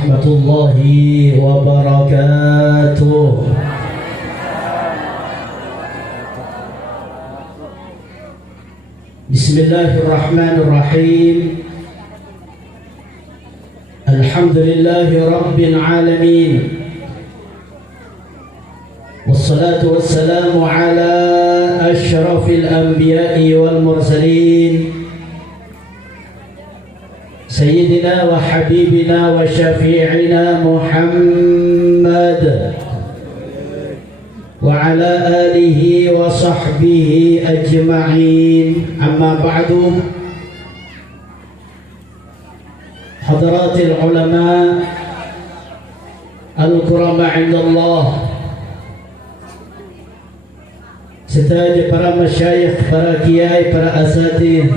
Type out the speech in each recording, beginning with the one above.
warahmatullahi wabarakatuh. Bismillahirrahmanirrahim. Alhamdulillahi rabbil alamin. Wassalatu wassalamu ala asyrafil anbiya'i wal mursalin Sayyidina wa habibina wa syafi'ina Muhammad wa ala alihi wa sahbihi ajma'in. Amma ba'du. Hadratil ulama al-kurama indallah, serta para masyayikh, para kiai, para asatidz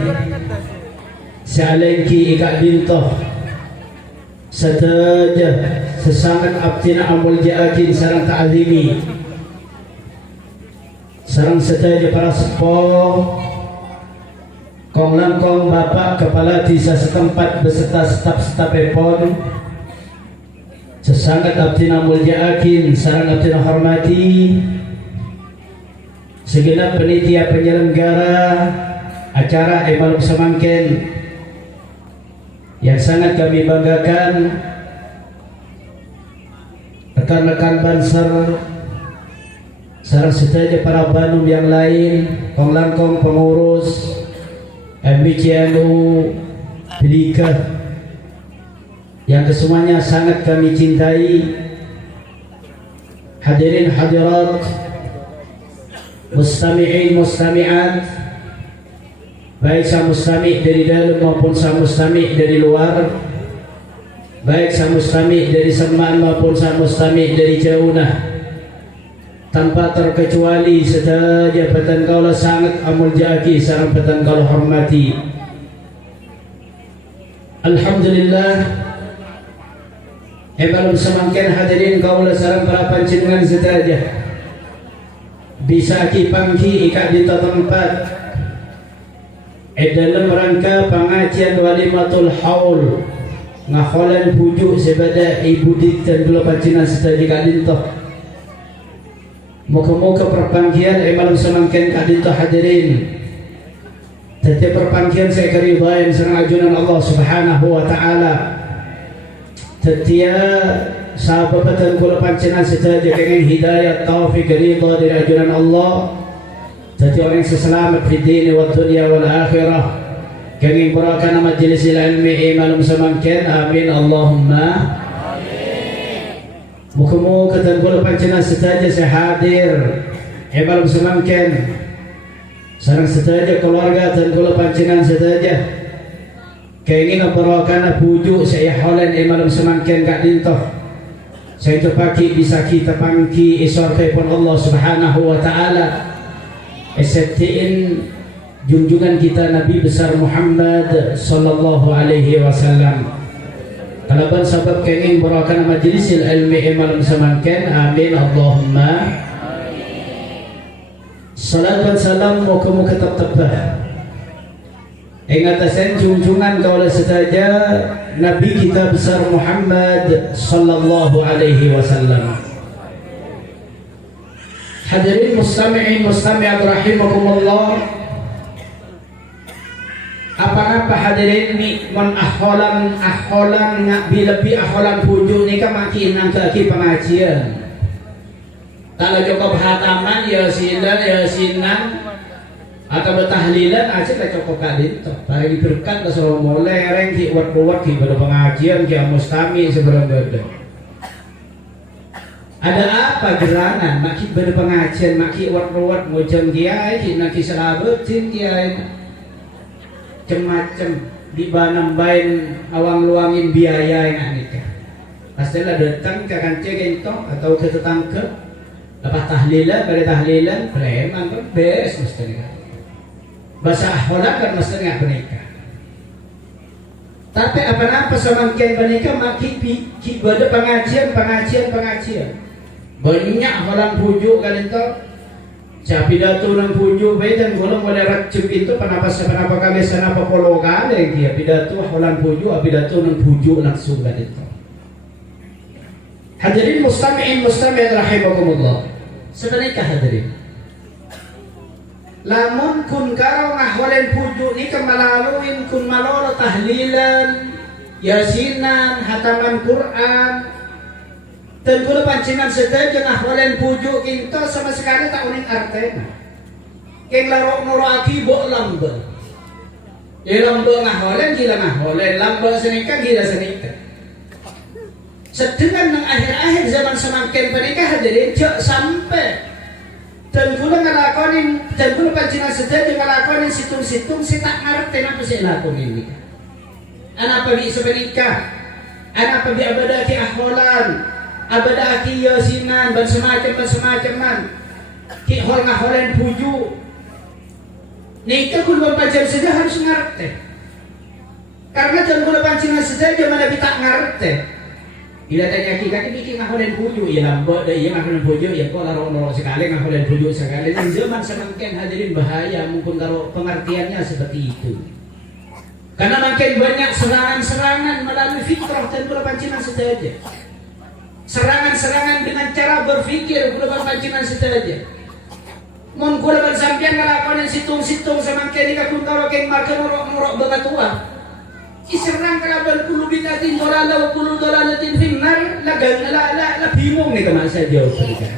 Sa'alaiki ikak bintah setaja sesangat abtina amul ja'akin sarang ta'azimi sarang setaja para sepuh kong langkong bapak kepala desa setempat beserta staf-staf epon sesangat abtina amul ja'akin sarang abtina hormati segenap penitia penyelenggara acara Ibadah Semangken yang sangat kami banggakan, rekan-rekan Banser sarang setaja para banum yang lain, konglangkong pengurus MBCNU Pilika yang kesemuanya sangat kami cintai, hadirin hadirat, mustami'in mustami'at, baik sang mustami' dari dalam maupun sang mustami' dari luar, baik sang mustami' dari Semaan maupun sang mustami' dari jauh nah, tanpa terkecuali setaja petang kaulah sangat amul ja'aki sarang petang kaulah hormati. Alhamdulillah, belum semangkin hadirin kaulah sarang para pancingan setaja bisa aki pangki ikak di tempat dalam rangka pengajian walimatul haul ngakholan pujuk sebada ibu dik dan dua pancinan setaji kadintoh. Muka-muka perpanggian malam semangkin kadintoh hadirin. Setiap perpanggian saya keridhaan serang ajunan Allah subhanahu wa ta'ala. Setiap sahabatan kula pancinan setaji kenging hidayat taufik ridha dari ajunan Allah. Jadi orang seselamat di dunia wa dunia wal akhirah. Kami berakana majlis ilmi imanum semangkin. Amin Allahumma amin. Muka-muka tanggul pancina setaja sehadir imanum semangkin sarang setaja keluarga tanggul pancinan setaja keinginan berakana pujuk saya holen imanum semangkin kak dintoh saya terpaki bisa kita pangki isorkai pun Allah subhanahu wa ta'ala. Esetiin junjungan kita Nabi besar Muhammad sallallahu alaihi wasallam. Kalaban sabab kenging berakan majlisil ilmi malam semangkin. Amin Allahumma amin. Salat dan salam muka-muka tetap ingatasan junjungan kaulah setaja Nabi kita besar Muhammad sallallahu alaihi wasallam. Hadirin mustami'in mustami'at rahimakumullah. Apa-apa hadirin ni mon aholan nak bila-bila aholan pujuk ni kan makin nang ke pengajian. Kalau cukup hataman ya sinan atau bertahlilan aja tak cukup kadit. Bagi berkat Rasulullah mulai reng ki buat ki pada pengajian ki mustami sebelum beda. Ada apa gerangan maki berpengajian maki wat-wat ngojeng kiai naki serabetin kiai macam di banambain awang luangin biaya yang nikah. Pastilah datang ke kancing entok atau ke tetangga lepas tahlilan pada tahlilan preman kan beres mesti nikah. Bahasa aholan kan mesti nikah. Tapi apa-apa semangkin menikah maki pada pengajian. Banyak orang pujuk kalian tahu. Pidato ng pujuk dan kalau boleh racun itu kenapa kami sana polo kali dia pidato orang pujuk pidato ng pujuk langsung kalian tahu. Hadirin mustami'in mustami'at rahimakumullah. Sebenarnya hadirin, lamun kun karo ngahwalen pujuk ni kemalaluin kun malolo tahlilan, yasinan, hataman Quran, dan kula pancingan sedaja ngahwalen pujuk kinto sama sekali tak uning artena. Keng larok noro akibo lamba. Ya lamba ngahwalen gila ngahwalen, lamba senika gila senika. Sedangkan nang akhir-akhir zaman semakin pernikah hadirin cek sampai dan kula ngelakonin dan kula pancingan sedaja ngelakonin situng-situng si tak ngerti apa sih lakonin ini. Anak apa bisa menikah, anak apa bi abadaki ahwalan, abadaki yasinan, dan semacam ki hol ngaholen puju. Nikah kula pancingan saja harus ngerti. Karena jangan kula pancingan saja mana bi tak ngerti. Bila tanya kita bikin ngaholen puju, ya lambat dah, ya ngaholen puju, ya kok laro sekali ngaholen puju sekali. Dan zaman semakin hadirin bahaya, mungkin kalau pengertiannya seperti itu. Karena makin banyak serangan-serangan melalui fitrah dan kula pancingan saja. Serangan-serangan dengan cara berfikir kula pancingan saja. Mun kula sampeyan ngalakonin situng-situng semakin ika kun karo keng makan norok bagatua. Iserang kalaban kulu bitatin dolala wa kulu dolalatin finnar la bingung nih teman saya jauh sedikit.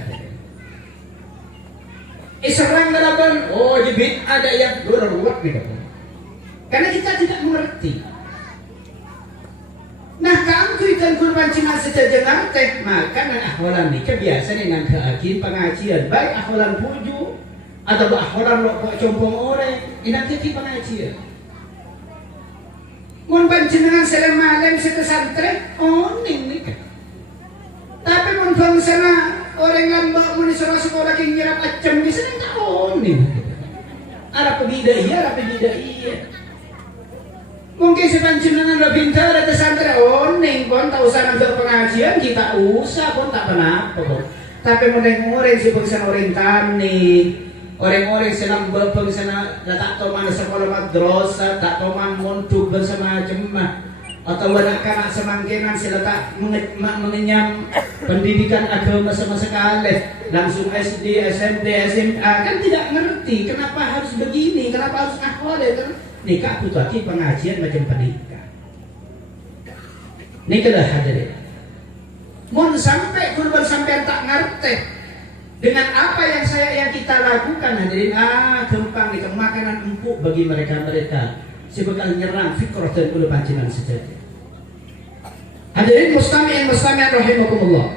Iserang kalaban jibit ada yang ruwet nih teman. Karena kita tidak mengerti. Nah kamu dan kurban cina sejajar ngerti maka nang ahwalan ini kebiasaan dengan keakin pengajian baik ahwalan puju atau ahwalan rokok compong orang ini nanti pengajian. Mun panjenengan salam malam sekesantren, ning nih. Tapi mun bangsana orang lamba mun sekolah keng nyerap acem bisa tak ning. Arab beda iya. Mungkin si panjenengan lebih pintar atau santri ning pun tak usah ngambil pengajian kita usah pun tak kenapa. Tapi mun orang si bangsana orang tani. Orang-orang senang bersama tak tahu mana sekolah madrasah, tak tahu mana mondok bersama jemaah atau anak-anak semangkinan sila tak mengenyam pendidikan agama sama sekali langsung SD, SMP, SMA kan tidak ngerti kenapa harus begini, kenapa harus akhwal ya nikah butuh pengajian macam pendidikan. Ini kedah hadirin. Mohon sampai kurban sampai tak ngerti dengan apa yang kita lakukan hadirin gampang nih makanan empuk bagi mereka sebekal nyerang fikrah dan kula pancingan saja. Hadirin mustami'in rahimakumullah.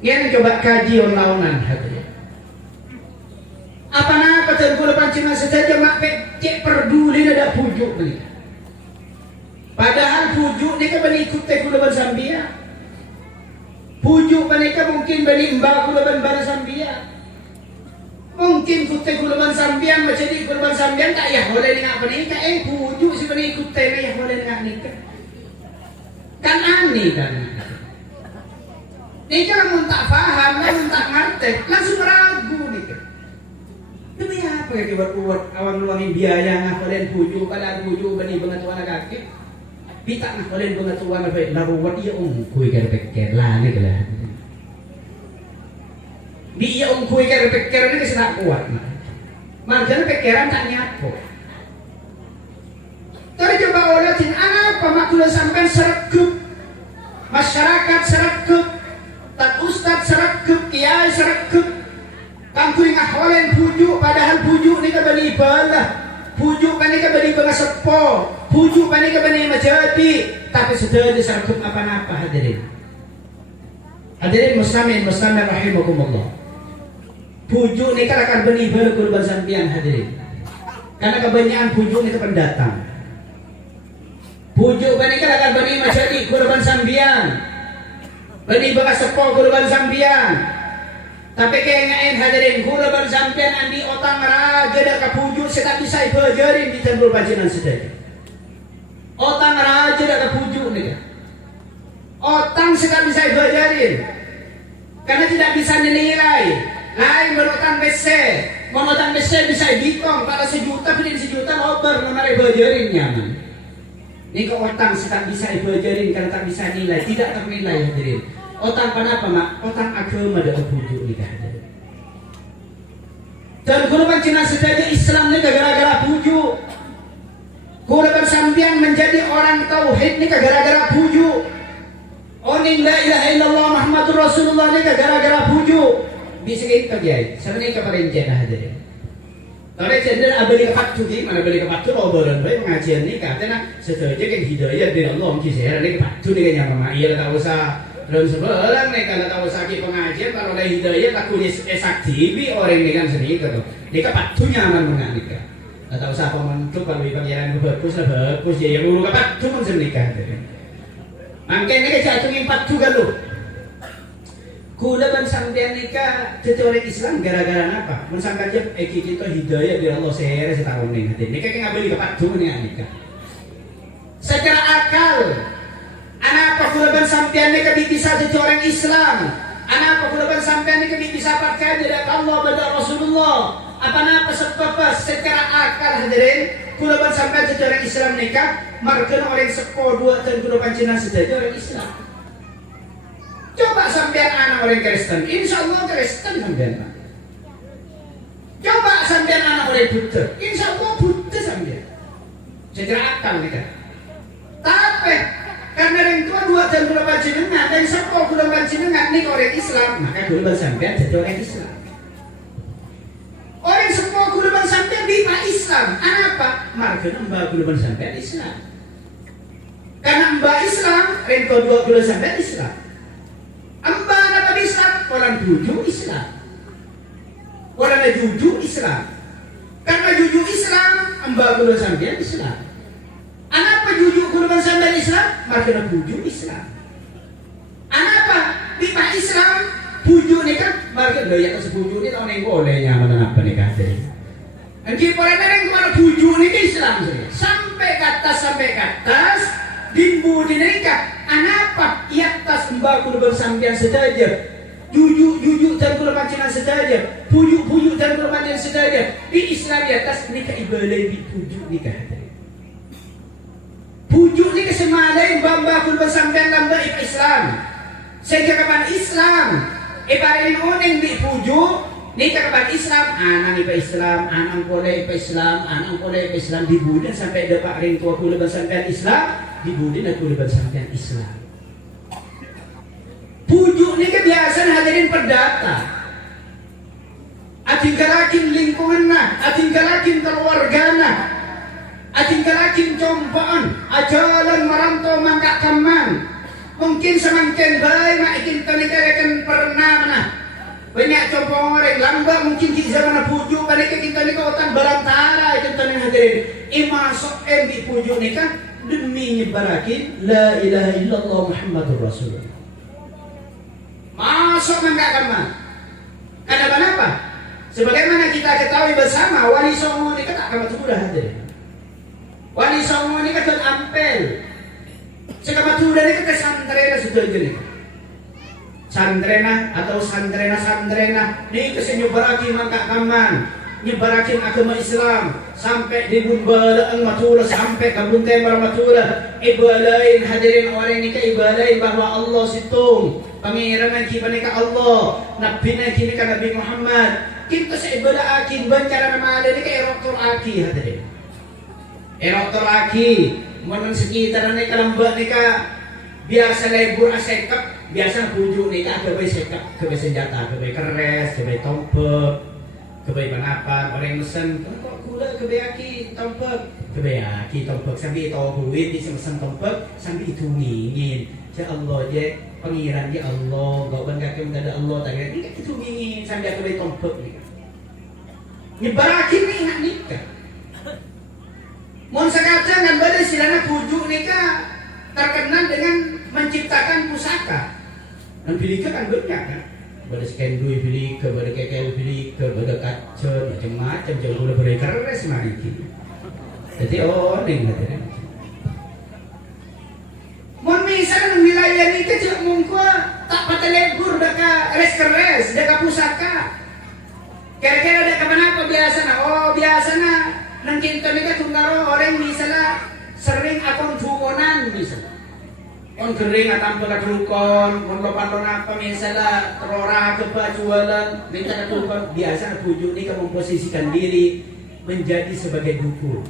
Yang coba kaji launan hadirin. Apa dan kula pancingan saja mak cek peduli ada pujuk beli. Padahal pujuk ni kan ikut teh kula bersambia. Pujuk mereka mungkin beri mbak kulaban bara sambian. Mungkin kutai kulaban sambian macam ni kulaban sambian tak ya boleh dengan apa nikah. Pujuk si beri kutai ya boleh dengan nikah. Kan aneh kan. Nikah mun tak faham, mun tak ngerti, langsung ragu nikah. Demi apa ya buat awang luangin biaya ngapain pujuk pada pujuk beri pengetahuan kaki. Kita nak boleh pengetahuan apa laruan dia kui kira pikir lah ni kelah. Dia kui kira pikir ni kesana kuat. Marjan pikiran tak nyapo. Tapi coba olatin apa maklumat sampai serekup masyarakat serekup tak ustad serekup kiai serekup kamu yang ahwalan pujuk padahal pujuk ni kebeli balah. Pujuk kan ini beri pengasepo, pujuk kan ini beri majadi, tapi sudah disarkup apa-apa hadirin. Hadirin muslimin rahimakumullah. Pujuk ni kan akan beri berkurban sampian hadirin. Karena kebanyakan pujuk ni pendatang. Pujuk kan ini kan akan beri majadi kurban sampian, beri pengasepo kurban sampian. Tapi kayak hadirin kurban sampean andi otang raja dah kapujuk saya tak bisa belajarin di tempel panjenengan sedaya. Otang raja dah kapujuk ni. Otang saya tak bisa belajarin. Karena tidak bisa dinilai. Lain berotang besar. Memotang besar bisa dikong pada sejuta pilih sejuta obar mengenai belajarin nyaman. Ini ke otang saya tak bisa belajarin karena tak bisa nilai, tidak ternilai hadirin. Otak apa mak? Otak agama dah pujuk nikah. Dan kurban cina saja Islam ni gara-gara pujuk. Kurban sambian menjadi orang tauhid ni gara-gara pujuk. Oning la ilaha illallah Muhammadur Rasulullah ni gara-gara pujuk. Bisa kita kiai. Sebenarnya kepada jenah hadirin. Kalau cendera abadi kepatu di mana abadi kepatu obrolan baik pengajian ni katanya setuju kan hidayah dari Allah mungkin saya ni kepatu ni kan yang mama iya tak usah belum sebelang nih kalau tak usah ki pengajian kalau ada hidayah takutnya sakti orang ni kan sendiri gitu ni kepatu nyaman menganika tak usah pementuk kalau pangeran bagus lah bagus ya yang ulu kepatu pun senikah makanya ni jatuhin patu kan lu kuda ban sampean nikah jadi orang Islam gara-gara apa? Mensangka je kita hidayah dari Allah sehari setahun nih nanti. Nikah kan nggak beli kepadu nih nikah. Secara akal, anak apa kuda ban sampean nikah bisa jadi orang Islam? Anak apa kuda ban sampean nikah bisa percaya dari Allah pada Rasulullah? Apa sebab secara akal hadirin kuda ban sampean jadi orang Islam nikah? Marken orang sekolah dua dan kuda pancinan saja orang Islam. Coba sampean anak orang Kristen, insya Allah Kristen sampean. Coba sampean anak orang Buddha, insya Allah Buddha sampean. Secara akal nih kan. Tapi karena yang tua dua dan dua panjenengan dan sepuluh dua panjenengan nih orang Islam, maka dulu sampean jadi orang Islam. Orang sepuluh dua sampean di Islam, anak apa? Marga mbak dulu sampean Islam. Karena mbak Islam, rento dua sampean Islam. Amba Nabi Islam, orang jujur Islam. Orang jujur Islam. Karena jujur Islam, amba gula sampean Islam. Anak apa jujur gula sampean Islam? Maka jujur Islam. Anak apa? Lima Islam, jujur ni kan? Maka daya atas jujur ni tahun yang boleh nyaman apa ni kata. Nanti orang yang kemana jujur ni Islam saja. Sampai ke atas, dimbu dinikah. Anapa ia tas mbak kurban sampean sedaja, jujur dan kurban cina sedaja, pujuk dan kurban yang sedaja. Di Islam di atas nikah ibadah di pujuk nikah. Pujuk nikah semalai mbak kurban sampean lamba Islam. Sehingga kapan Islam, ibarat oning di pujuk nikah kapan Islam, anak iba Islam, anak boleh iba Islam, anak boleh iba Islam dibudin sampai dapat ring tua kurban sampean Islam. Dibudin aku lebat sampean Islam. Pujuk ni kan biasa hadirin perdata. Atingkalakin lingkungan na, atingkalakin keluarga na, atingkalakin compaan, ajalan merantau mangkak kaman. Mungkin semangkin baik makin tanikarakan pernah mana. Banyak compaan orang lamba mungkin di zaman pujuk pada kita ni kautan barantara itu tanik hadirin. Imasok di pujuk ni kan demi nyebarakin la ilaha illallah Muhammadur Rasulullah. Masuk mengatakan mah. Kenapa? Sebagaimana kita ketahui bersama wali songo ini kan akan mudah hadir. Wali songo ini kan ampel. Sekamat sudah ini kan santrena sudah jadi. Santrena atau santrena ini kesenyubarakin mangkak kaman. Nyebarakin agama Islam sampai di Bumbalaan Matura sampai ke Buntemar Matura ibadahin hadirin orang ini ke ibadahin bahwa Allah situng pengiranan kita ke Allah Nabi kita ke Nabi Muhammad kita seibadah akin bencara nama ada ini ke eroktor aki hadirin eroktor aki menurut sekitar ini ke lembak ini ke biasa lebur asekap biasa pujuk ini ke kebai sekap kebai senjata kebai keres kebai tompek kebaikan apa orang mesen kok gula kebayaki tompek sambil tahu duit di mesen tompek sambil itu ngingin ya Allah je pengiran dia Allah gak bangga kau ada Allah tadi ini itu ngingin sambil kebayang tompek ni nyebarakin ni nak nikah mohon sekata dengan badai silana pujuk nikah terkenal dengan menciptakan pusaka dan pilihkan kan banyak kan pada sekian duit beli ke pada kekel beli ke pada kaca macam-macam jauh boleh beri keres mari kita jadi orang ada mohon misalnya wilayah ini kecil mungkin tak patah lebur deka res keres deka pusaka kira-kira deka apa biasa biasa nang kita ni kan tunggu orang misalnya sering akun dukonan misalnya kon kering atam pelakukon, kon lopan apa misalnya terora kebajualan, minta kelukon biasa bujuk ini memposisikan diri menjadi sebagai dukun.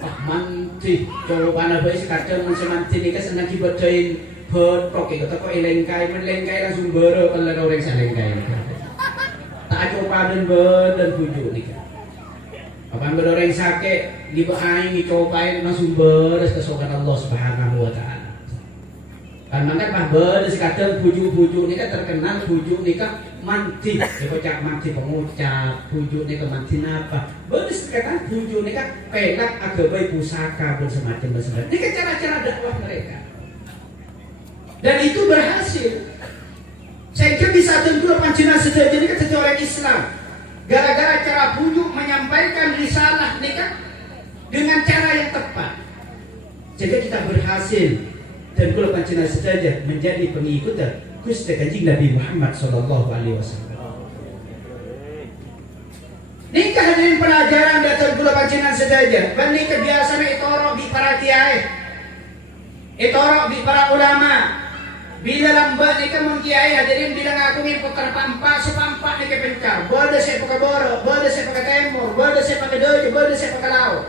Manti, coba apa sih kadang manti ini kan senang dibacain bertok itu kok elengkai, melengkai langsung bero kalau orang selengkai. Tak coba dan bujuk nih kan. Apabila orang sakit dibahain dicobain langsung beres kesokan Allah Subhanahu wa taala. Karena kan beres kadang bujuk-bujuk ini kan terkenal bujuk ini kan manti, dikocak manti pengucap, bujuk ini kan manti apa? Beres kata bujuk ini kan pelak agak pusaka pun semacam. Ini kan cara-cara dakwah mereka. Dan itu berhasil. Saya kira bisa tentu pancingan sejajar ini kan orang Islam. Gara-gara cara bujuk menyampaikan risalah nikah dengan cara yang tepat, sehingga kita berhasil dan kalau pancingan sejajar menjadi pengikut Gusti Kanjeng Nabi Muhammad Sallallahu Alaihi Wasallam. Nikah hadirin pelajaran datang kula pancingan sejajar. Nikah biasanya itorok di para kiai, itorok di para ulama. Bila lambat ni kamu kiai hadirin bilang aku ni putar pampa sepampak ni kepencang. Bodoh saya pakai borok, bodoh saya pakai temur, bodoh saya pakai dojo, bodoh saya pakai laut.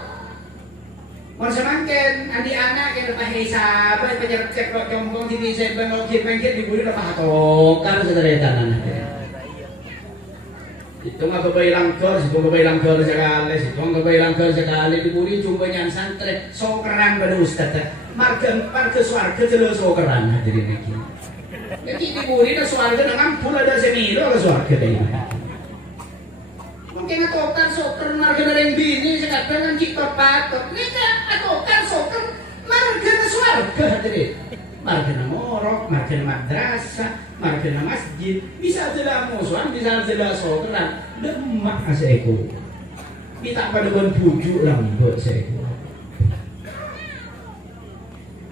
Mau semangkin andi anak yang lepas hisab, penjara cek lo jombong di bisa bengok kiri dibuli lepas tokar saudara tanah. Itu nggak kebayang langkor, itu kebayang langkor sekali, itu nggak kebayang langkor sekali dibuli cumbanya santri, sokeran pada ustad. Marga suarga jelas sokeran hadirin lagi. Jadi dibuli na suarga dengan pula ada semilo ke suarga deh. Mungkin atokan soker marga na ring bini sekadang kan kita patok. Nika atokan soker marga na suarga hadirin. Marga na morok, marga na madrasah, marga na masjid. Bisa jelas musuhan, bisa jelas sokeran. Demak aseko. Kita pada bon pujuk lang buat seko.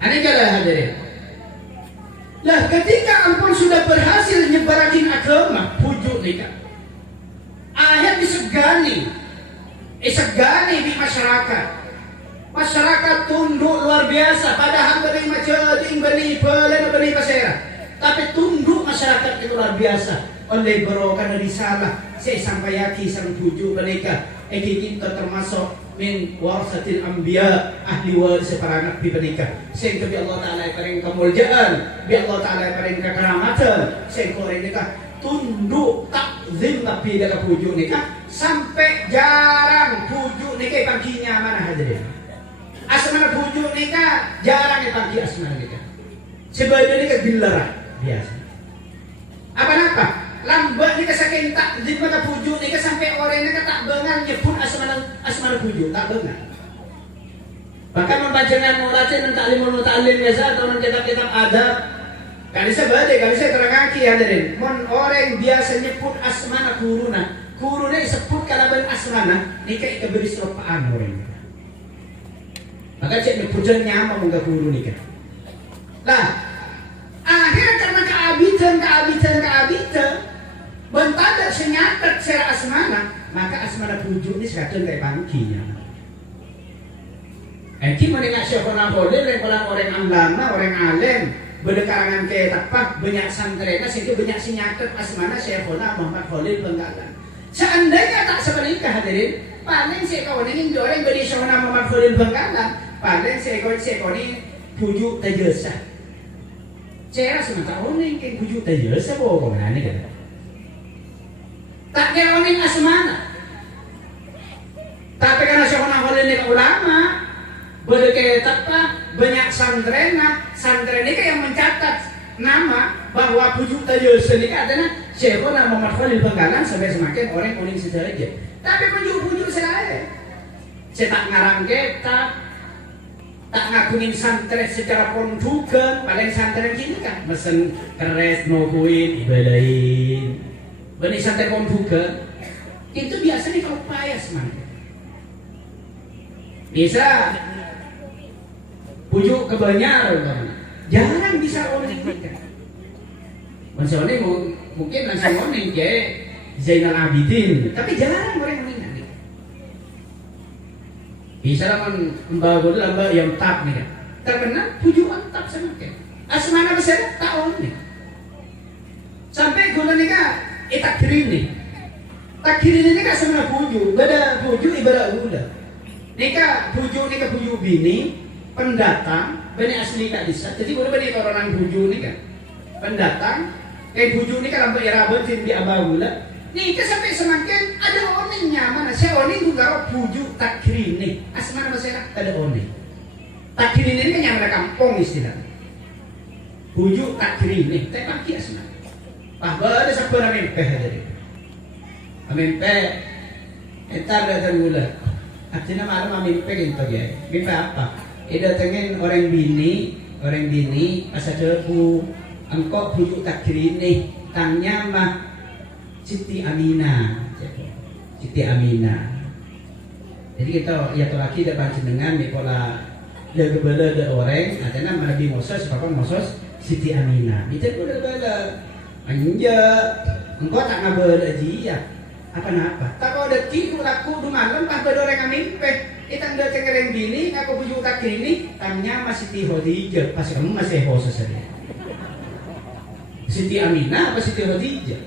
Aneh jalan hadirin. Lah ketika ampun sudah berhasil nyebarakin agama, pujuk nikah. Akhirnya disegani di masyarakat. Masyarakat tunduk luar biasa. Padahal beri macading, beri pelen, beri pasera. Tapi tunduk masyarakat itu luar biasa. Oleh berokan risalah, saya sampai yakin sang pujuk mereka. Kita termasuk min warasatil anbiya, ahli waris para nabi menikah. Sehingga bi Allah Taala paring kemuliaan, bi Allah Taala paring kekeramatan. Sehingga nikah tunduk takzim tapi dalam pujuk nikah sampai jarang pujuk nikah paginya mana hadirin. Asmana pujuk nikah jarang pagi asmana nikah. Sebagian nikah bilarah biasa. Apa? Lambat ni kasakin tak di mana pujuk ni sampai orang ni tak bengan nyebut asmana pujuk tak bengan. Bahkan membacakan mulatin dan taklim biasa atau kitab-kitab adab. Kali saya terang kaki hadirin. Mon orang biasa nyebut asmana kuruna disebut kalaban asmana nikah beri seropaan orang. Maka cek nyebutnya nyama munggah guru nikah. Lah akhirnya karena keabitan bentada senyatet secara asmana, maka asmana pujuk ini sekadang kayak pangkinya. Eki mendengar syekhona boleh orang lama, orang alim berdekarangan ke tapak banyak santrena sehingga banyak senyatet asmana syekhona Muhammad Khalil Benggalan. Seandainya tak seperti itu hadirin, paling saya kau ingin doreng beri syekhona Muhammad Khalil Benggalan, paling saya kau ini pujuk tajasa. Saya rasa macam orang yang pujuk tajasa bohong ni kan. Tak kira orang asmana. Tapi karena syekhona Khalil ni ulama berdekat banyak santren ini yang mencatat nama bahwa pujuk tajasa ni adalah syekhona Muhammad Khalil Benggalan sampai semakin orang kuning sejarah. Tapi pujuk saya tak ngarang kitab, tak ngakuin santren secara pondukan, paling santren gini kan mesen keres nukuin ibadain benih santren pondukan itu biasanya kalau payah semangat bisa pujuk kebanyakan jarang bisa orang nikah maksudnya mungkin langsung orang kayak Zainal Abidin tapi jarang orang nikah. Bisa kan membawa bodoh lamba yang tak nih kan. terkenal puju mantap semakin asmana besar tahun nih sampai guna nikah takdirin ini kan sama puju beda puju ibarat gula nikah puju bini pendatang bani asli tak bisa jadi guna bani orang puju nikah pendatang puju nikah lampu irabatin di abah gula nikah sampai semakin ada orang nyaman saya orang juga puju takdirin nih asmana besar ada orang takdirin ini kan nyaman kampung istilahnya puju takdirin nih tapi pagi asmana ada siapa nak mimpi tadi? Mimpi, entar datang gula. Artinya malam mimpi gitu ya. Mimpi apa? Datengin orang bini asa debu. Engkau pujuk takdir ini, tangnya mah Siti Aminah. Siti Aminah. Jadi kita ya laki dapat jenengan nih pola jaga bela de orang. Artinya mana bi Moses, papa Moses Siti Aminah. Itu udah bela. Anja, engkau tak ngabel aja apa-apa. Tak kau ada tidur aku du malam pas bedoreng mimpi. Kita ndak cengereng gini, aku pujuk tak gini, tanya masih Siti Khadijah, pas kamu masih khusus saja. Siti Aminah apa Siti Khadijah?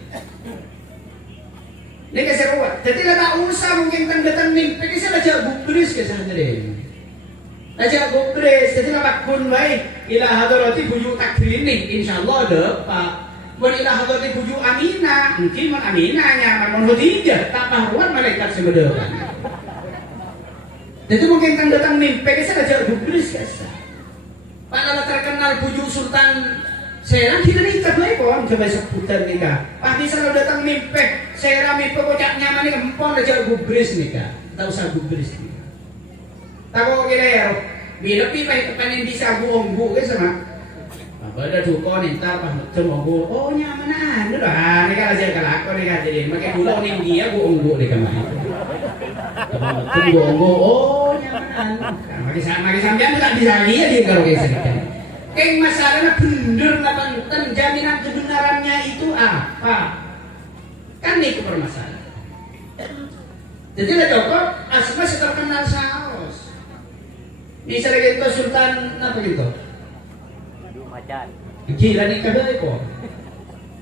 Ini kasih kuat. Jadi tak usah mungkin datang mimpi, ini saya baca bukris ke sana deh. Baca bukris, jadi lapak kun baik. Ila hadarati pujuk tak gini, insyaallah dapat. Walilah hadrati puju Aminah, mungkin Aminah nyaman Khadijah, tak tahuan malaikat sebedakan. Jadi mungkin kan datang mimpi, saya ajar bukris kasa. Padahal terkenal puju Sultan Serang kita nikah baik pun coba seputar nikah. Pasti selalu datang mimpi, Serang mimpi kocak nyaman nih, empon ajar bukris nikah, tak usah bukris nikah. Tak kok kira ya, bila pipai kepanin bisa buong-buong ke sama. Bada duko nih ntar pas ketemu gue, oh nyamanan, udah nih kalau saya kelak nih kan jadi makin dulu nih dia gue unggu di kamar itu, tunggu unggu, oh nyamanan, makin sampean tak bisa lihat dia kalau kayak sedikit, kayak masalahnya bener apa enten jaminan kebenarannya itu apa, kan nih permasalahan, jadi lah cokok asma terkenal saus, misalnya gitu Sultan apa gitu. Gila nikah deh kok.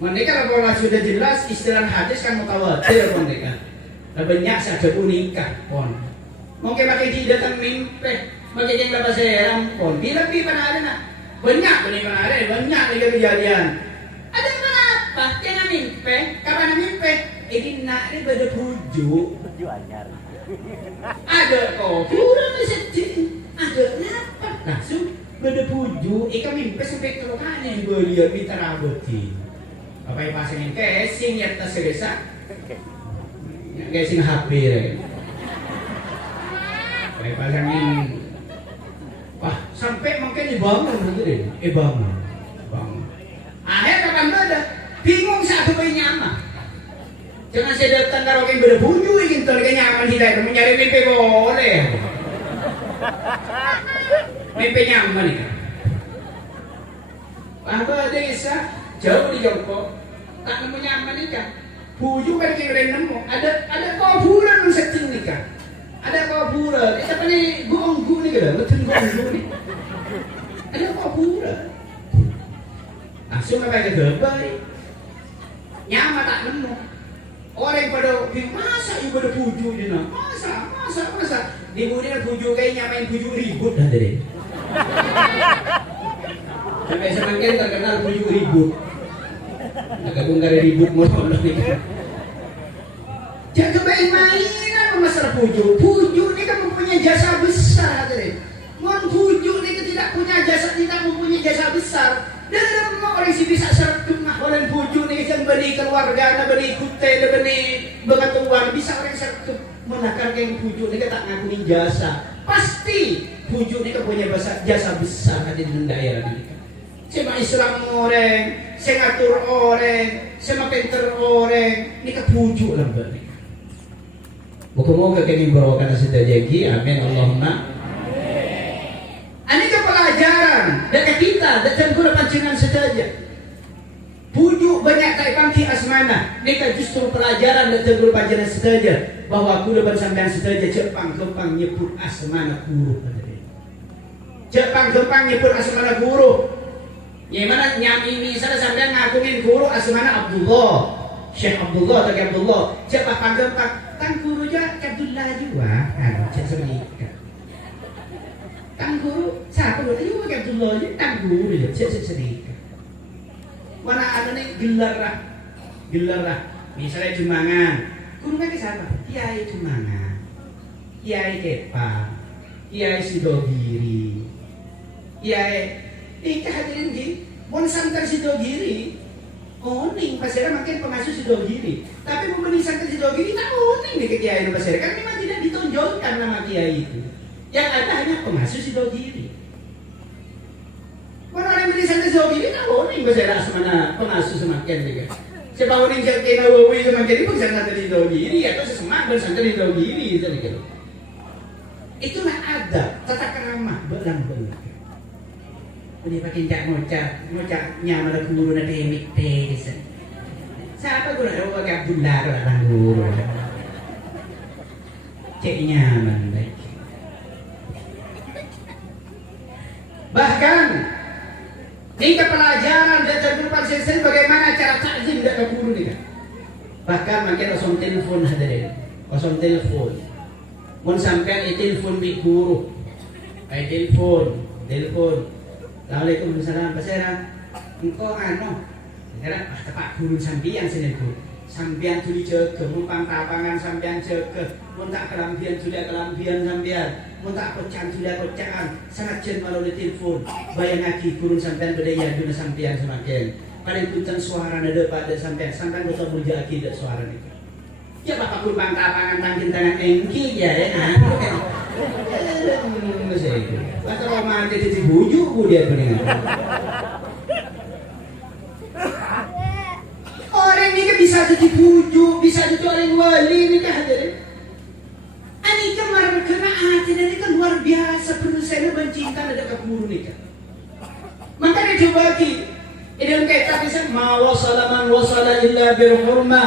Menikah kalau sudah jelas istilah hadis kan mutawatir pun nikah. Banyak saja pun nikah pun. Mungkin pakai di datang mimpi, pakai yang dapat serang pun. Bila pi mana ada nak? Banyak banyak kejadian. Ada mana apa? Jangan mimpi. Kapan mimpi? Ini nak ini pada pujuk. Ada kok. Kurang sedih. Ada apa? Langsung. Beda puju, ikan mimpi sampai keluhannya beliau minta raboti. Apa yang pasangin casing ya tas sebesar, casing HP deh. Kayak pasangin, wah sampai mungkin dibangun gitu deh, bangun. Akhir kapan beda, bingung satu bayi nyaman. Jangan saya datang kalau yang beda puju, ingin terlihat nyaman tidak, mencari mimpi boleh. Mimpi nyaman nih kan. Apa desa jauh di Jongkok tak nemu nyaman nih kan. Puju kan kira nemu. Ada kuburan yang setting nih kan. Ada kuburan. Kita nih gonggu nih kan. Betul gonggu nih. Ada kuburan. Langsung apa ke gebai. Nyaman tak nemu. Orang pada masa ibu ada puju di sana. Masa. Di budi kan puju kayak nyamain puju ribut dah deh. Sampai semakin terkenal puju ribut. Agak bongkar ribut motor nih. Jangan main-mainan masalah puju. Puju ini kan mempunyai jasa besar deh. Mon puju ini tidak punya jasa, tidak mempunyai jasa besar. Dan memang orang sih bisa serem orang puju ini kan beli keluarga, beli kutai, beli begatuan bisa orang serem menakar yang puju ini tak ngakuin jasa. Pasti puju ini punya jasa besar di daerah ini. Sama Islam orang, saya ngatur orang, sama pinter orang, ini kepuju lah berarti. Moga-moga kami berdoakan setajagi, amin Allahumma. Ini pelajaran dari kita, dan guna pancingan saja. Puju banyak kayak pangki asmana. Ini justru pelajaran dan guna pancingan saja. Bahwa aku dapat sampean saja Jepang kempang nyebut asmana kuruh. Jepang nyebut asmana guru. Gimana nyami misalnya sampai ngagungin guru asmana Abdullah, Syekh Abdullah atau Abdullah. Jepang gempang kan guru aja Abdullah juga kan seperti kan guru siapa guru juga Abdullah aja kan guru aja sedikit. Mana ada nih gelar lah. Misalnya Jumangan, guru mereka siapa? Kiai Jumangan, Kiai Kepang, Kiai Sidogiri, Kiai hadirin di Mon Santar Sidogiri, oning pasirnya makin pengasuh Sidogiri. Tapi membeli Santar Sidogiri tak oning nih ke Kiai pasirnya kan memang tidak ditonjolkan nama Kiai itu. Yang ada hanya pengasuh Sidogiri. Orang yang beli Santar Sidogiri tak oning pasirnya semana pengasuh semakin juga. Siapa orang yang kena wawi semakin itu bukan Santar Sidogiri atau sesemak bersantar Sidogiri itu. Itulah adab, tata kerama belang-belang. Ini pakai ngocak nyamar guru na temik tes. Siapa guru na wag Abdullah lah guru. Cek nyaman baik. Bahkan hingga pelajaran dan terberupa sesi bagaimana cara takzim dan guru ni. Bahkan makin osong telepon hadirin, osong telepon. Mun sampai telepon bi guru, ay telepon. Assalamualaikum warahmatullahi wabarakatuh. Engkau sekarang tepak guru sambian senengku. Sambian tuli jaga, mumpang tapangan sambian jaga. Mun tak kelambian sudah kelambian sambian. Mun tak kocan sudah kocan. Sangat jen melalui telepon. Bayang lagi guru sambian berdaya guna sambian semakin. Paling kuncang suara nada pada sambian. Sambian kau berjaya tidak suara ni. Ya bapak guru bang tapangan tangkin tangan engki ya. Masa kalau mati di bujuk dia benar. Orang ini bisa jadi bujuk, bisa jadi orang wali ini kan hadirin. Ini kan marah hati ini kan luar biasa berusaha mencinta ada guru ni kan. Makanya coba lagi. Ini dalam kaitan bisa ma wasala man wasala illa bil hurma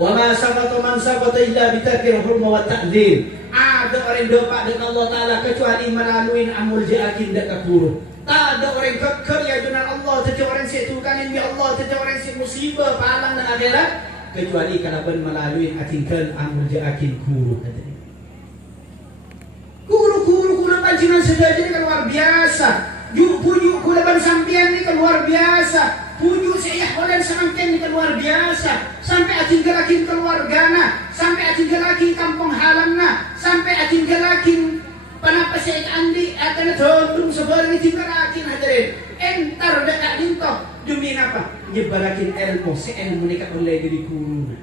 wa ma sabata man sabata illa bitakir hurma wa ta'zim. Ada orang doa dengan Allah Ta'ala kecuali melalui amul ja'akin dan kekuru. Tak ada orang keker ya dengan Allah, tetapi orang setukan ini Allah, tetapi orang si musibah palang dan akhirat kecuali kalau melalui atingkan amul ja'akin kuru. Guru pancingan sedaja ini kan luar biasa. Pujuk kulaban sampian ini kan luar biasa. Pujuk saya holen sampian ini kan luar biasa. Sampai ating galakin keluargana, sampai ating galakin kampung halamna, sampai ating galakin panapasay andi at natulong sebarang ating galakin hadirin. Entar dekat dinto demi apa? Nyebarakin ilmu, si ilmu ni oleh diri guru.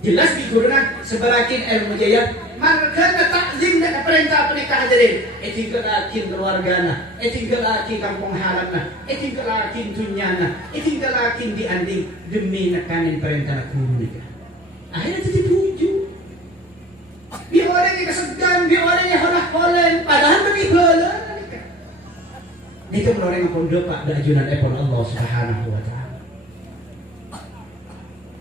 Jelas di guru na sebarakin ilmu jaya. Marga takzim dan perintah perintah hadirin. Eting galakin keluargana, eting galakin kampung halamna, eting galakin dunyana, eting galakin dianding demi nakanin perintah guru ni. Akhirnya jadi tujuh. Biar orang yang kesegan, biar orang yang holah-holen, padahal demi holah. Ini kan orang yang pondok pak dan ajunan epon Allah Subhanahu Wa Taala.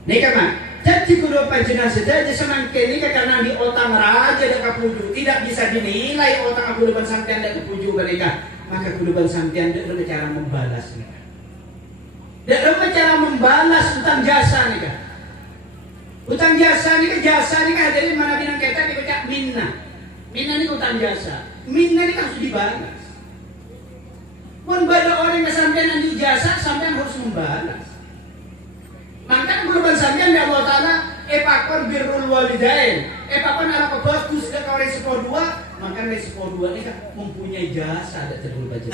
Ini kan mak. Jadi guru panjenengan sedaja semangkin ini karena di otak raja dan kepuju tidak bisa dinilai otak guru sampean dan kepuju mereka. Maka guru sampean tidak ada cara membalas mereka. Tidak ada cara membalas utang jasa mereka. Utang jasa ini dari mana bilang kita dibaca minna. Minna ini utang jasa. Minna ini harus dibalas. Pun banyak orang yang sampean di jasa sampean harus membalas. Maka guru sampean ya Allah Ta'ala epakon birrul walidain epakon anak bagus dan kau resiko dua maka resiko dua ini kan mempunyai jasa dan terlalu baca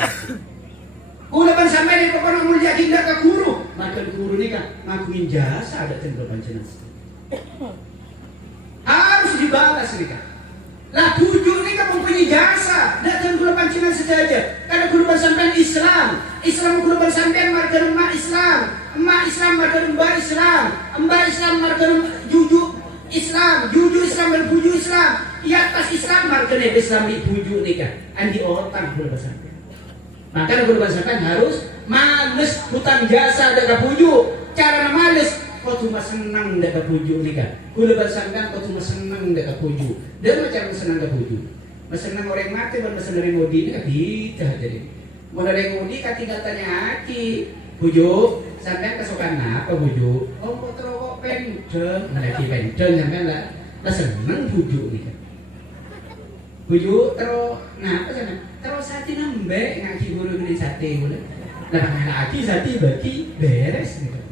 guru sampean epakon amul yakin dan guru maka guru ini kan ngakuin jasa dan terlalu baca harus dibalas ini kan lah tujuh ini kan mempunyai jasa dan terlalu baca saja karena guru sampean Islam guru sampean marga rumah Islam emak Islam marga mbak Islam, mbak Islam marga juju Islam dan puju Islam. Di atas Islam marga Islam di puju nikah. Andi otak guru sampean. Maka guru sampean harus males hutang jasa daga puju. Cara males kau cuma senang daga puju nikah. Guru sampean kau cuma senang daga puju. Dan macam senang daga puju. Mesenang orang mati dan mesenang mudi ini bisa jadi. Mulai mudi katinggatannya aki, bujuk, sampai kesukaan apa bujuk? Oh kok terowok penceng, lagi penceng sampai lah seneng bujuk nih. Bujuk terus, apa sana? Terus sate nambah ngaji guru beli sate boleh. Nah lagi sate bagi beres nih.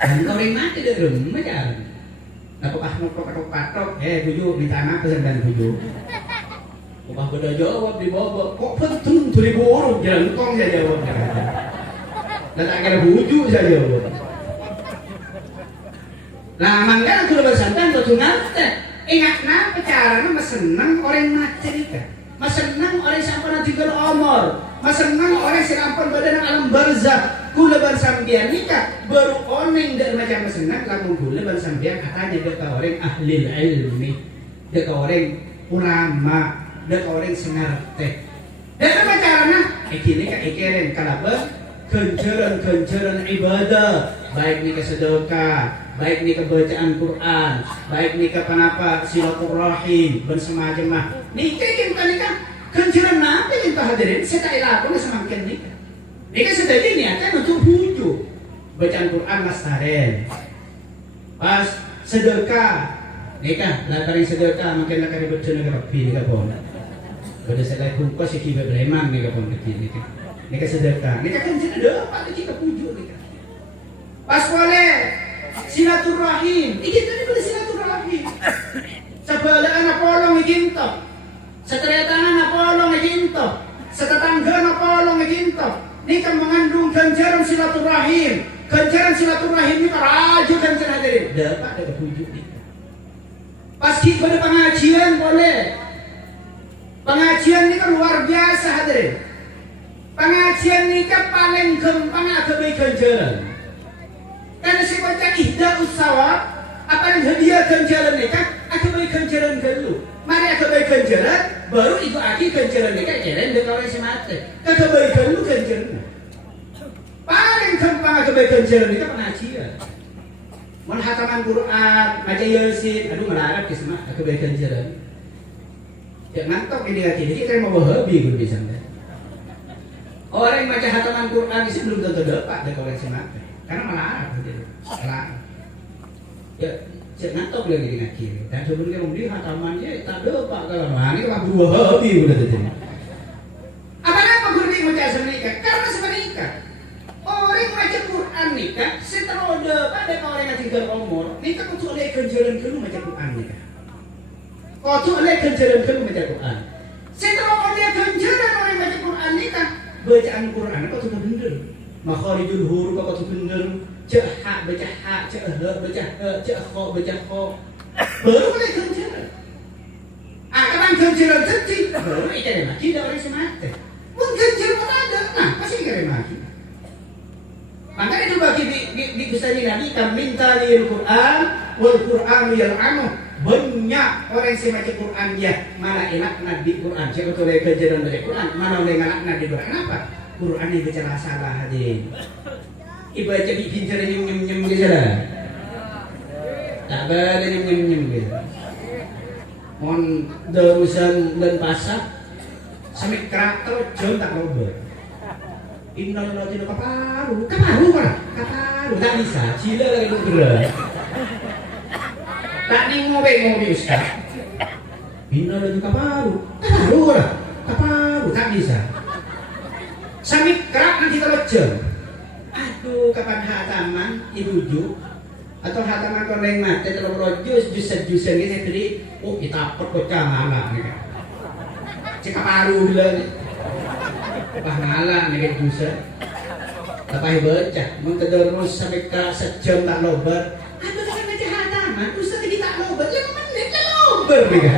Dan orang mati dari rumah jangan. Nah patok, bujuk minta apa sedang bujuk? Ubah beda jawab di bawah, kok penting 1000 orang jelentong saya jawab. Dan tak kira bujuk saya jawab. Nah mangga aku udah bersantai untuk nanti. Ingat kenapa caranya mesenang orang mati nikah, mesenang orang sampai nanti ke umur, mesenang orang serampun badan alam barzah. Kula bersambian nikah baru oneng dan macam mesenang lamun kula bersambian katanya dekat orang ahli ilmi, dekat orang ulama, dekat orang senarte. Dan apa caranya? Ini kan ikirin kalaba kenceran ibadah, baik nikah sedekah, baik nikah bacaan Quran, baik nikah panapa silaturahim bersama jemaah. Nikah kita kenceran apa kita hadirin? Saya tak elak semakin nikah. Nikah sudah ini akan untuk bujuk bacaan Quran mastaren. Pas sedekah nikah, lakarin sedekah makin lakarin bacaan negara nikah pun. Pada saya kumpul si kibat lemang nikah pun nikah. Nikah sedekah, nikah kan sudah apa kita pujuk nikah. Pas boleh silaturahim, ikut tadi boleh silaturahim. Sebala anak polong ikinto, setereta anak polong ikinto, setetangga anak polong ikinto. Nikah mengandung ganjaran silaturahim. Ganjaran silaturahim ini raju ganjaran hadirin. Dapat ada pujuk nikah. Pas kita pada pengajian boleh. Pengajian ini kan luar biasa hadirin. Pengajian nikah paling gampang ada baik ganjaran. Karena si baca ihda usawab, apa yang hadiah ganjaran nikah, ada baik ganjaran dulu. Mari ada baik ganjaran, baru itu lagi ganjaran nikah jalan dengan orang semata. Kebaikan lu ganjaran. Paling gampang kebaikan jalan nikah pengajian. Menghataman Quran, baca Yasin, aduh melarang kisah kebaikan jalan. Ya ngantok ini lagi, jadi kita mau hobi gue bisa. Orang yang baca hataman Quran itu belum tentu dapat dari orang semata. Karena melarang gitu. Melarang. Ya, saya ngantok lagi di kiri. Dan sebelumnya membeli hatamannya tak dapat kalau mana ini waktu hobi udah gitu. Apa guru ini baca nikah? Karena semenikah. Orang baca Quran nikah, setelah pada orang yang tinggal umur, nikah kau oleh ganjaran dulu baca Quran nikah. Kau oleh ganjaran dulu baca Quran. Setelah oleh ganjaran orang baca Quran nikah, bacaan Quran kau tuh bener. Makharijul huruf kau tuh bener. Cek ha baca ha, cek he baca he, cek kho baca kho. Baru oleh ganjaran. Kapan ganjaran jadi baru ikan lagi dah orang semata. Mungkin jerman ada, nah pasti keren lagi. Makanya itu bagi di Gusti Nabi kan minta lil Quran, wal Quran yal'anu. Banyak orang yang baca Quran ya, mana enak nabi Quran. Siapa tuh lagi kejaran baca Quran, mana oleh ngalak nabi Quran. Kenapa? Quran ini bicara salah hadirin. Ibaca bikin cara nyem gitu lah. Tak boleh nyem gitu. Mon darusan dan pasak. Sampai karakter jauh tak robot. Innalillah tidak kaparu kan? Kaparu tak bisa. Cila lagi bergerak. Tak nih ngobe ustaz. Innalillah kaparu kan? Kaparu tak bisa. Sampai kerak nanti terlejam. Aduh kapan hataman ibu ju atau hataman koreng mati terlalu rojus jusen ini tadi. Oh kita perkocang anak nih. Cek paru bilang bah ngalah nih dosa tapi baca mengkederus sampai ke sejam tak lobar ada kan baca hataman ustaz tadi tak lobar 5 menit tak lobar mereka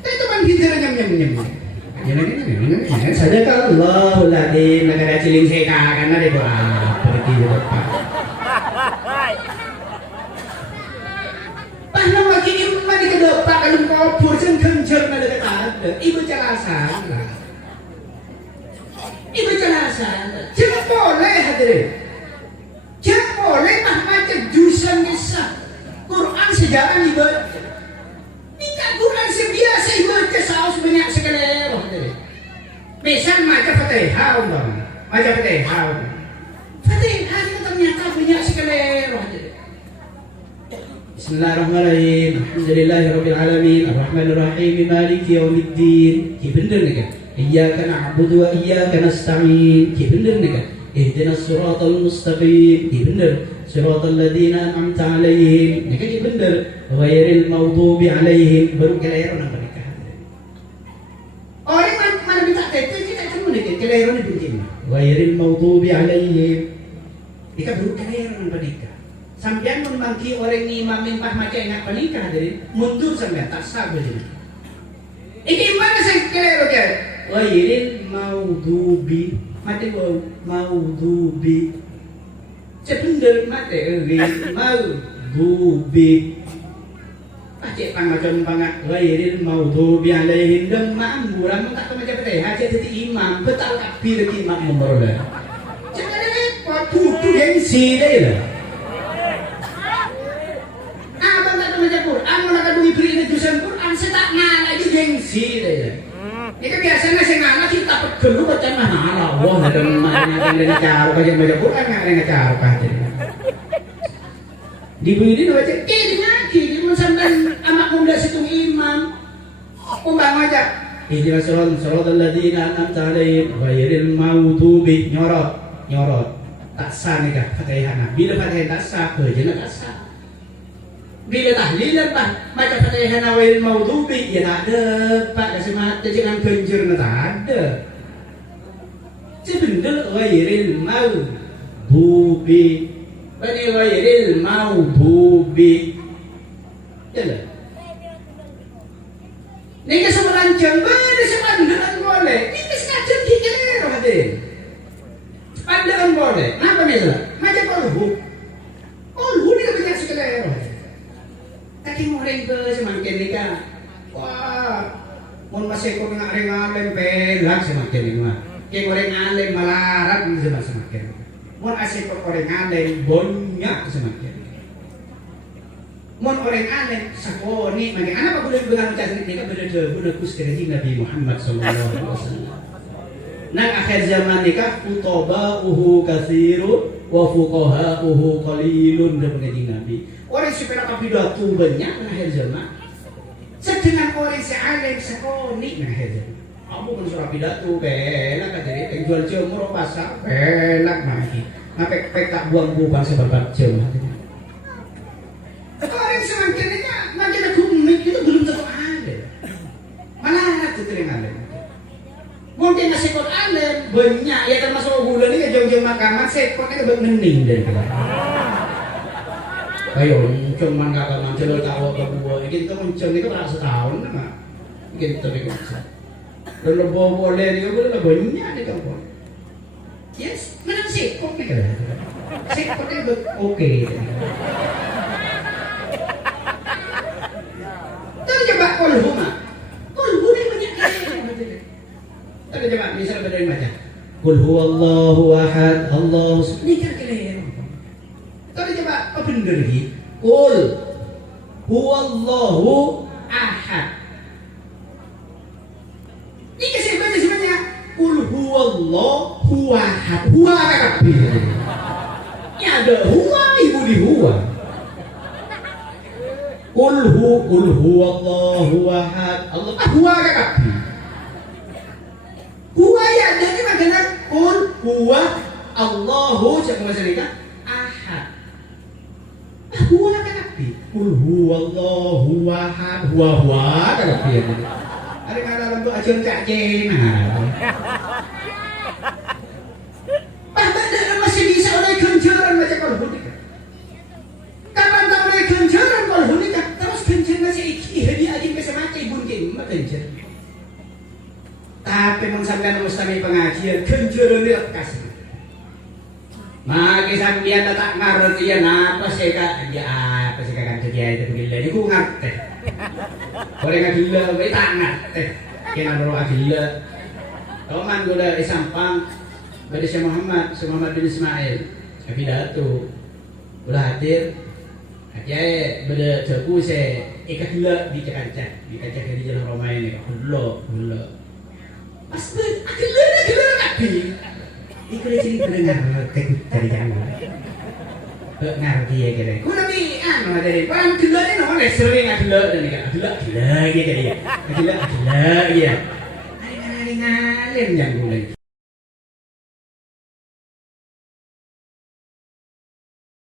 itu kan bicara nyem saja kalau lagi negara ciling seka karena dia buat pergi di depan lagi iman di kedepan kalau kopur sen kencur ada kata ibu jelasan jangan boleh hadirin jangan boleh macam jurusan bisa Quran sejarah nih buat nikah Quran sebiasa ibadah saus banyak sekali loh. Misal macam Fatihah umpama, macam Fatihah itu ternyata banyak sekali loh. Bismillahirrahmanirrahim. Alhamdulillahirabbil alamin, arrahmanir rahim, maliki yaumiddin. Ki bener nih kan? Iyyaka na'budu wa iyyaka nasta'in. Ki bener nih kan? Ihdinas siratal mustaqim. Ki bener. Siratal ladzina an'amta 'alaihim. Nih kan ki bener. Ghairil maghdubi 'alaihim. Baru kelahiran apa nikah? Orang mana minta tete kita cuma nih kan kelahiran itu begini. Ghairil maghdubi 'alaihim. Nikah baru kelahiran apa nikah? Sampai membangki orang imam mimpah macam ingat panikah dari mundur sampai tak sabar ini. Ini mana saya kira kan? Ghairil maghdubi, mati maghdubi. Sebenarnya mati ghairil maghdubi. Cik pang macam banget ghairil maghdubi alaihim dan ma'amburan tak macam betul. Hajat jadi imam betul tapi lagi imam memperoleh. Jangan repot tuh gengsi deh lah. Quran mulai kadung ibri ini jurusan Quran setak ngalah itu gengsi deh. Ini biasanya saya ngalah kita pegel baca ngalah. Wah ada makanya kan dengan cara baca Quran nggak ada cara kaji. Diberi baca ngaji di mana sampai amak muda situ imam. Umpama aja. Ihdinas siratal ladzina an'amta 'alaihim ghairil maghdubi nyorot. Tak sah nih kah Fatihah. Bila Fatihah tak sah, kerjanya tak sah. Bila tahlilan pak macam Fatihah nawail maudhubi ya tak ada pak kasih mata jangan kencur tak ada sebenarnya ghairil maudhubi bani ghairil maudhubi jelas ni ke semerancang bani sepandangan boleh ini sengaja dikira hadir pandangan boleh apa misalnya macam kolhu ni banyak sekali tapi orang ke semakin nikah, wah, mun masih kau ngalem pelak semakin nikah, kau orang ngalem malarat semakin, mun asik kau orang ngalem banyak semakin, mun orang ngalem sakoni, macam apa boleh bilang macam ni kan benda kuskreji Nabi Muhammad SAW. Nang akhir zaman nikah, futaba'uhu kathiru wa fuqaha'uhu qalilun dan mengaji Nabi. Orang supaya pidato banyak di akhir zaman. Sedangkan orang sealim sekoni di akhir zaman. Kamu kan surah pidato belak kan jadi penjual jemur pasar belak lagi. Ngapek tak buang-buang sebab jemur. Orang semakin ini makin kumik itu belum tentu ada. Mana ada tuh alim. Mungkin masih kot alim banyak ya termasuk bulan ini jauh-jauh makaman sekotnya kebening dan ayo, cuman kakak mancel tahu ke buah, ini kita muncul itu berapa setahun kan? Kita berikutnya. Lalu boleh dia boleh banyak nih kampung. Yes, mana sih? Kok ni kan? Sekotnya oke. Tapi coba kolhu mah, kolhu ni banyak kali. Tapi coba misal berdiri macam, kolhu Allahu ahad, Allah ni kira-kira. Tapi coba apa benar lagi? Qul huwallahu ahad. Ini kasih baca sebenarnya. Qul huwallahu ahad. Huwa kapi. Ini ada huwa ibu di huwa. Qul huwallahu ahad. Allah huwa kapi. Huwa ya jadi makna qul huwa Allahu siapa maksudnya? Huwa kan nabi, kul huwallahu ahad, huwa kan nabi. Ada kata dalam tu ajar cak jenah. Bahkan dalam masih bisa oleh kencaran macam kalau hunika. Kapan tak oleh kencaran kalau hunika, terus kencaran masih hadiah aja bisa mati bunting, mak kencar. Tapi mengsampai mustami pengajian kencaran dia kasih. Maka sambian tak ngerti ya napa sih kak? Ya apa sih kak dia itu gila? Ini ku ngerti. Orang gila, kita tak ngerti. Kita berdoa gila. Kawan gue dari Sampang, dari Syekh Muhammad bin Ismail, pidato, udah hadir. Ya, beda jago saya ikat gila di kancah di jalan Roma ini gula. Pasti gila nabi. Iku le ciri dengar tekuk dari jangan. Ngerti ya kira. Ku nabi anu dari bang gila ini nomor sering gila dan gila gitu ya. Gila ya. Ngalim yang mulai.